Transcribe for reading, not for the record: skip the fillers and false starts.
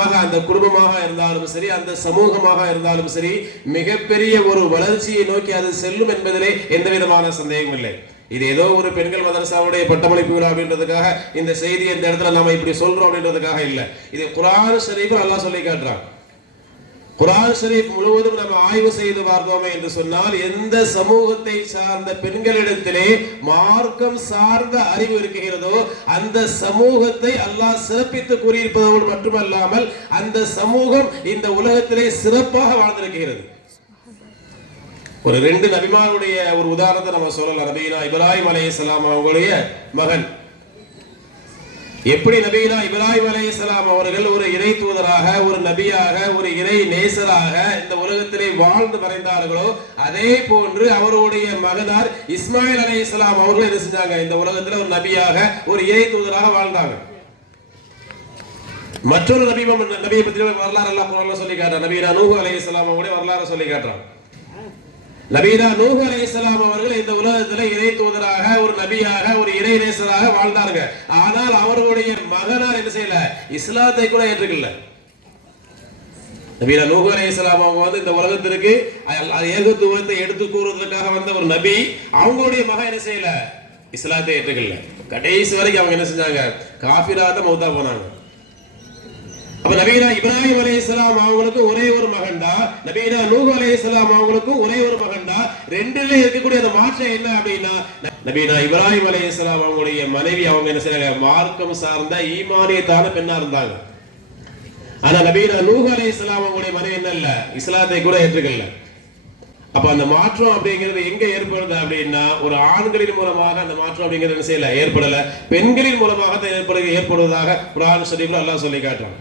நிச்சயமாக அந்த குடும்பமாக இருந்தாலும் சரி, அந்த சமூகமாக இருந்தாலும் சரி, மிகப்பெரிய ஒரு வளர்ச்சியை நோக்கி அது செல்லும் என்பதிலே எந்த விதமான சந்தேகம் இல்லை. இது ஏதோ ஒரு பெண்கள் மதரசாவுடைய பட்டமளிப்பு விழா அப்படின்றதுக்காக இந்த செய்தி இந்த இடத்துல நாம இப்படி சொல்றோம் அப்படின்றதுக்காக இல்ல. இது குர்ஆன் ஷரீஃபில் அல்லாஹ் சொல்லி காட்டுறான். குர்ஆன் ஷரீஃப் முழுவதும் நம்ம ஆய்வு செய்து பார்த்தோமே என்று சொன்னால், எந்த சமூகத்தை சார்ந்த பெண்களிடத்திலே மார்க்கம் சார்ந்த அறிவு இருக்குகிறதோ அந்த சமூகத்தை அல்லாஹ் சிறப்பித்து கூறியிருப்பதோடு மட்டுமல்லாமல் அந்த சமூகம் இந்த உலகத்திலே சிறப்பாக வாழ்ந்திருக்கிறது. ஒரு 2 நபிமாருடைய ஒரு உதாரணத்தை நம்ம சொல்லலாம். நபீனா இப்ராஹிம் அலைஹிஸ்ஸலாம் அவங்களுடைய மகன், எப்படி நபீனா இப்ராஹிம் அலைஹிஸ்ஸலாம் அவர்கள் ஒரு இறை தூதராக, ஒரு நபியாக, ஒரு இறை நேசராக இந்த உலகத்திலே வாழ்ந்து மறைந்தார்களோ, அதே போன்று அவருடைய மகனார் இஸ்மாயில் அலைஹிஸ்ஸலாம் அவர்கள் என்ன செஞ்சாங்க, இந்த உலகத்தில் ஒரு நபியாக, ஒரு இறை தூதராக வாழ்ந்தாங்க. மற்றொரு நபியை பற்றி வரலாறு அல்லாஹ் குர்ஆன்ல சொல்லி காட்டுறான். நபீனா நூஹ் அலைஹிஸ்ஸலாம் அவங்களுடைய வரலாறு சொல்லி காட்டுறான். நபீனா நூஹ் அலைஹிஸ்ஸலாம் அவர்கள் இந்த உலகத்தில் இறை தூதராக, ஒரு நபியாக, ஒரு இறை நேசராக வாழ்ந்தார்கள். ஆனால் அவர்களுடைய மகனார் என்ன செய்யல, இஸ்லாத்தை கூட ஏற்றுக்கல. நபீனா நூஹ் அலைஹிஸ்ஸலாம் அவங்க வந்து இந்த உலகத்திற்கு ஏகத்துவத்தை எடுத்து கூறுவதற்காக வந்த ஒரு நபி, அவங்களுடைய மகன் என்ன செய்யல, இஸ்லாத்தை ஏற்றுக்கல. கடைசி வரைக்கும் அவங்க என்ன செஞ்சாங்க, காஃபிரா தான் மௌத்தா போனாங்க. அப்ப நபீனா இப்ராஹிம் அலைஹிஸ்ஸலாம் அவங்களுக்கு ஒரே ஒரு மகன் தான், நபீனா நூஹ் அலைஹிஸ்ஸலாம் அவங்களுக்கு ஒரே ஒரு மகன் தான். ரெண்டுல இருக்கக்கூடிய அந்த மாற்றம் என்ன அப்படின்னா, நபீனா இப்ராஹிம் அலைஹிஸ்ஸலாம் அவங்களுடைய மனைவி அவங்க என்ன செய்றாங்க, மார்க்கம் சார்ந்த ஈமானியத்தான பெண்ணா இருந்தாங்க. ஆனா நபீனா நூஹ் அலைஹிஸ்ஸலாம் அவங்களுடைய மனைவி என்ன இல்ல, இஸ்லாத்தை கூட ஏற்றுக்கல. அப்ப அந்த மாற்றம் அப்படிங்கிறது எங்க ஏற்படுது அப்படின்னா, ஒரு ஆண்களின் மூலமாக அந்த மாற்றம் அப்படிங்கிறது என்ன செய்யல, ஏற்படல, பெண்களின் மூலமாக ஏற்படுவதாக குர்ஆன் ஷரீஃப்ல அல்லாஹ் சொல்லி காட்டுறான்.